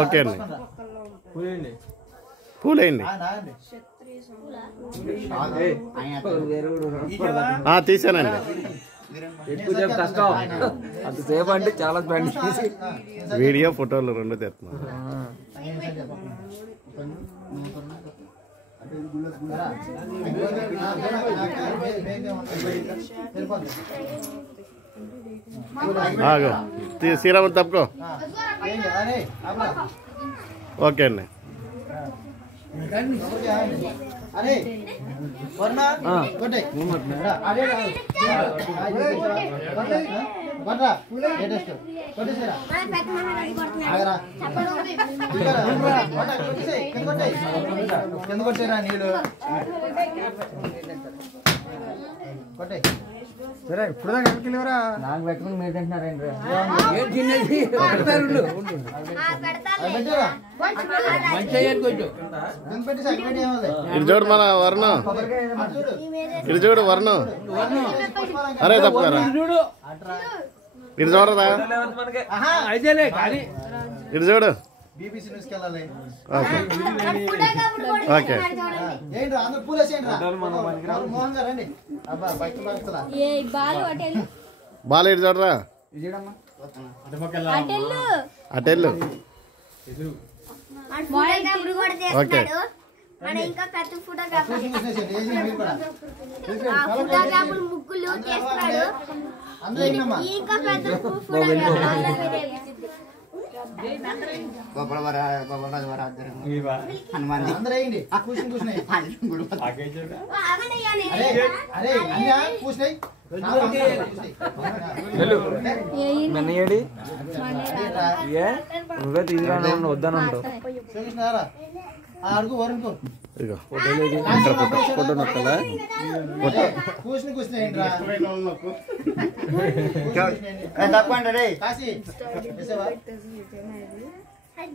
okay అండి పూలేయండి తీసానండి ఎక్కువసేపు కష్టం అంతసేపు అంటే చాలా స్పెండ్ చేసి వీడియో ఫోటోలు రెండు తెస్తున్నాను శ్రీరాములు తప్పుకో ఓకే అండి అరే కింద కొట్టేరా నీళ్ళు కొట్టే సరే ఇప్పుడు నాకు పెట్టుకుని మీరు తింటున్నారండి ఇటు చూడు మన వర్ణం ఇటు చూడు వర్ణం అరే తప్పుకారా ఇటు చూడదా ఇటు చూడు బీబీసీ న్యూస్కి వెళ్ళాలి ఓకే ఏంటి అందరు పూలేసేయండి మోహన్ గారు రండి అబ్బా బయట పడుతుందా బాల ఇటు చూడరా అటెల్లు ఓకే మెన్నయ్యడి నువ్వే తీసుకురా వద్దని ఉంటావు అడుగు వరుణ్కో ఫోటో నొక్కలా కూర్చుని కూర్చుని తప్పండి కాశీ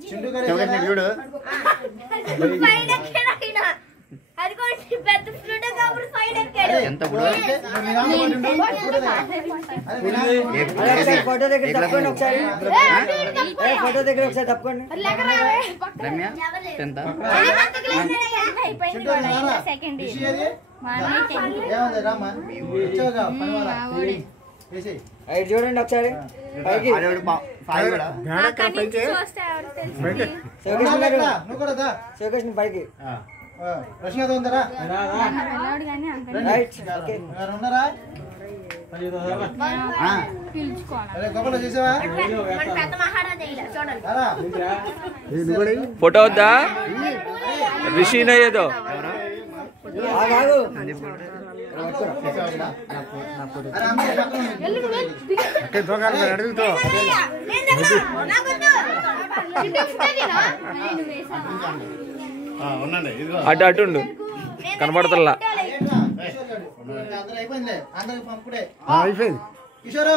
చింటూ చూడు ఎంత ఫోటో దగ్గర తప్పండి ఒకసారి ఫోటో దగ్గర ఒకసారి తప్పండి ఐదు చూడండి ఒకసారి పైకి శివకృష్ణ పైకి రష్యాతో ఉందరా ఉన్నారా గొప్పలో చేసావా ఫోటో వద్దా రిషిన ఏదో అటు అటుండు కనబడతల్లా అయిపోయింది అందరికి పంపుడే అయిపోయింది కిషోరు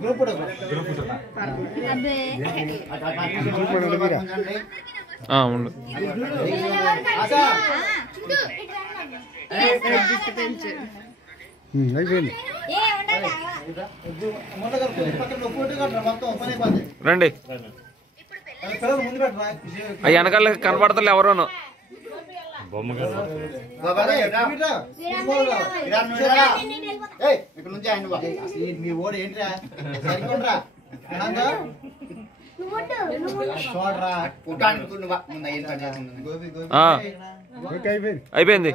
గ్రూప్ ఉండు అయిపోయింది రండి అవి వెనకాల కనబడతలే ఎవరోను మీ ఓడి ఏంట్రా సరికొండ్రా చూడరా అయిపోయింది అయిపోయింది